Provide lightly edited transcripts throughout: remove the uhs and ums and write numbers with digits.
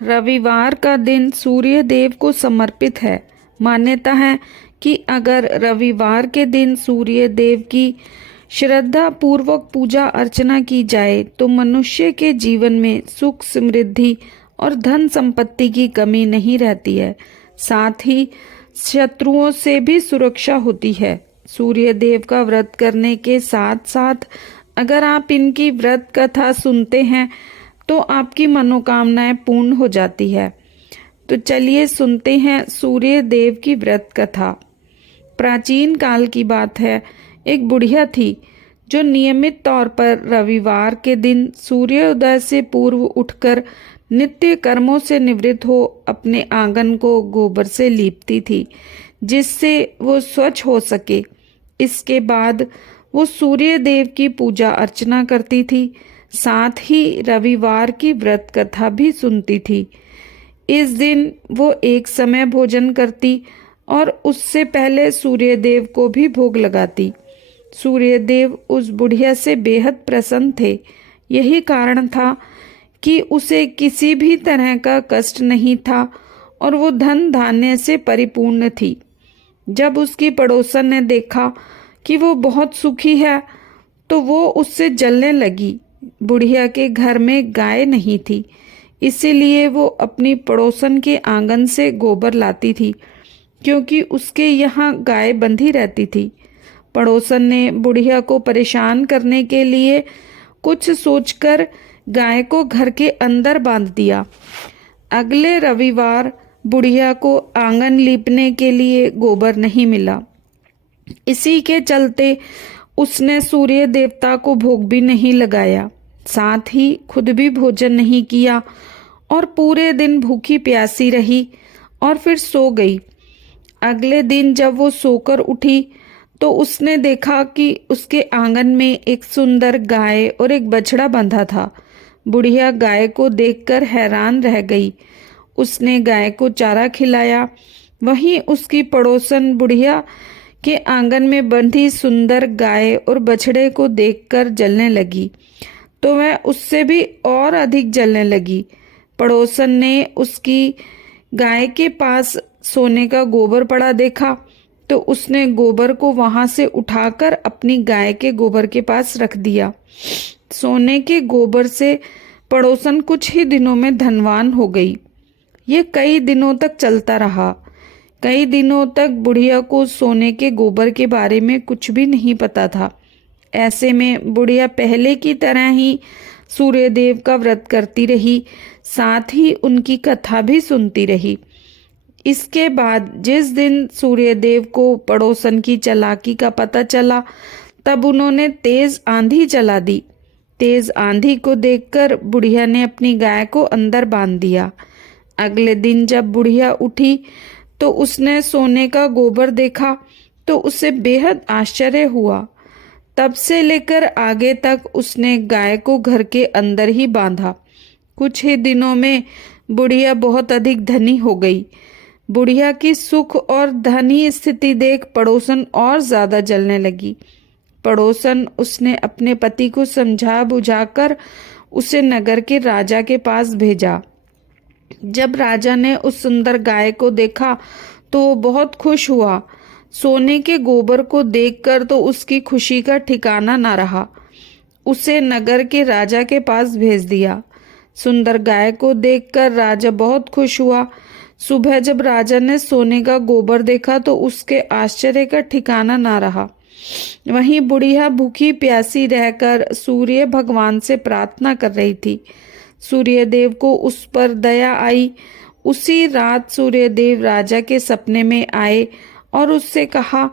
रविवार का दिन सूर्य देव को समर्पित है। मान्यता है कि अगर रविवार के दिन सूर्य देव की श्रद्धा पूर्वक पूजा अर्चना की जाए तो मनुष्य के जीवन में सुख, समृद्धि और धन संपत्ति की कमी नहीं रहती है। साथ ही शत्रुओं से भी सुरक्षा होती है। सूर्य देव का व्रत करने के साथ साथ अगर आप इनकी व्रत कथा सुनते हैं तो आपकी मनोकामनाएं पूर्ण हो जाती है। तो चलिए सुनते हैं सूर्य देव की व्रत कथा। प्राचीन काल की बात है, एक बुढ़िया थी जो नियमित तौर पर रविवार के दिन सूर्योदय से पूर्व उठकर नित्य कर्मों से निवृत्त हो अपने आंगन को गोबर से लीपती थी, जिससे वो स्वच्छ हो सके। इसके बाद वो सूर्य देव की पूजा अर्चना करती थी, साथ ही रविवार की व्रत कथा भी सुनती थी। इस दिन वो एक समय भोजन करती और उससे पहले सूर्य देव को भी भोग लगाती। सूर्य देव उस बुढ़िया से बेहद प्रसन्न थे। यही कारण था कि उसे किसी भी तरह का कष्ट नहीं था और वो धन धान्य से परिपूर्ण थी। जब उसकी पड़ोसन ने देखा कि वो बहुत सुखी है तो वो उससे जलने लगी। बुढ़िया के घर में गाय नहीं थी, इसीलिए वो अपनी पड़ोसन के आंगन से गोबर लाती थी, क्योंकि उसके यहाँ गाय बंधी रहती थी। पड़ोसन ने बुढ़िया को परेशान करने के लिए कुछ सोचकर गाय को घर के अंदर बांध दिया। अगले रविवार बुढ़िया को आंगन लीपने के लिए गोबर नहीं मिला। इसी के चलते उसने सूर्य देवता को भोग भी नहीं लगाया, साथ ही खुद भी भोजन नहीं किया और पूरे दिन भूखी प्यासी रही और फिर सो गई। अगले दिन जब वो सोकर उठी तो उसने देखा कि उसके आंगन में एक सुंदर गाय और एक बछड़ा बंधा था। बुढ़िया गाय को देखकर हैरान रह गई। उसने गाय को चारा खिलाया। वहीं उसकी पड़ोसन बुढ़िया के आंगन में बंधी सुंदर गाय और बछड़े को देखकर जलने लगी, तो वह उससे भी और अधिक जलने लगी। पड़ोसन ने उसकी गाय के पास सोने का गोबर पड़ा देखा तो उसने गोबर को वहां से उठाकर अपनी गाय के गोबर के पास रख दिया। सोने के गोबर से पड़ोसन कुछ ही दिनों में धनवान हो गई। ये कई दिनों तक चलता रहा। कई दिनों तक बुढ़िया को सोने के गोबर के बारे में कुछ भी नहीं पता था। ऐसे में बुढ़िया पहले की तरह ही सूर्यदेव का व्रत करती रही, साथ ही उनकी कथा भी सुनती रही। इसके बाद जिस दिन सूर्यदेव को पड़ोसन की चालाकी का पता चला, तब उन्होंने तेज आंधी चला दी। तेज आंधी को देखकर बुढ़िया ने अपनी गाय को अंदर बांध दिया। अगले दिन जब बुढ़िया उठी तो उसने सोने का गोबर देखा तो उसे बेहद आश्चर्य हुआ। तब से लेकर आगे तक उसने गाय को घर के अंदर ही बांधा। कुछ ही दिनों में बुढ़िया बहुत अधिक धनी हो गई। बुढ़िया की सुख और धनी स्थिति देख पड़ोसन और ज्यादा जलने लगी। पड़ोसन उसने अपने पति को समझा बुझाकर उसे नगर के राजा के पास भेजा। जब राजा ने उस सुंदर गाय को देखा तो वो बहुत खुश हुआ। सोने के गोबर को देखकर तो उसकी खुशी का ठिकाना ना रहा। उसे नगर के राजा के पास भेज दिया। सुंदर गाय को देखकर राजा बहुत खुश हुआ। सुबह जब राजा ने सोने का गोबर देखा तो उसके आश्चर्य का ठिकाना ना रहा। वहीं बुढ़िया भूखी प्यासी रहकर सूर्य भगवान से प्रार्थना कर रही थी। सूर्यदेव को उस पर दया आई। उसी रात सूर्यदेव राजा के सपने में आए और उससे कहा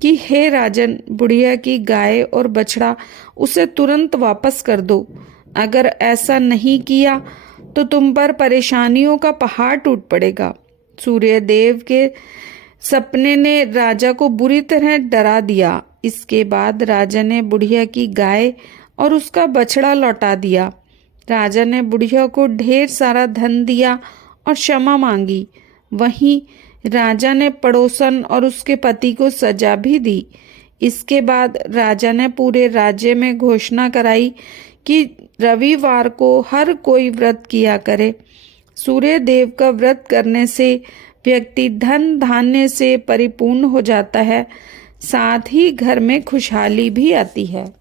कि हे राजन, बुढ़िया की गाय और बछड़ा उसे तुरंत वापस कर दो। अगर ऐसा नहीं किया तो तुम पर परेशानियों का पहाड़ टूट पड़ेगा। सूर्यदेव के सपने ने राजा को बुरी तरह डरा दिया। इसके बाद राजा ने बुढ़िया की गाय और उसका बछड़ा लौटा दिया। राजा ने बुढ़िया को ढेर सारा धन दिया और क्षमा मांगी। वहीं राजा ने पड़ोसन और उसके पति को सजा भी दी। इसके बाद राजा ने पूरे राज्य में घोषणा कराई कि रविवार को हर कोई व्रत किया करे। सूर्य देव का व्रत करने से व्यक्ति धन धान्य से परिपूर्ण हो जाता है, साथ ही घर में खुशहाली भी आती है।